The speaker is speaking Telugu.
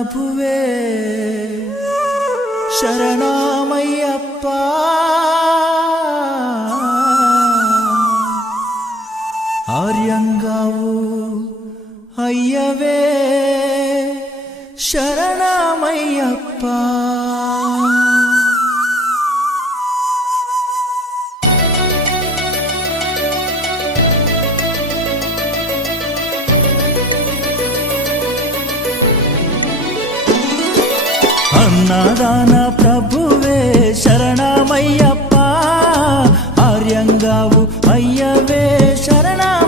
ప్రభువే శరణమయ్యప్ప ఆర్యంగావు అయ్యవే శరణమయ్యప్ప అన్నదాన ప్రభువే శరణమయ్యప్ప ఆర్యంగావు అయ్యవే శరణమయ్యప్ప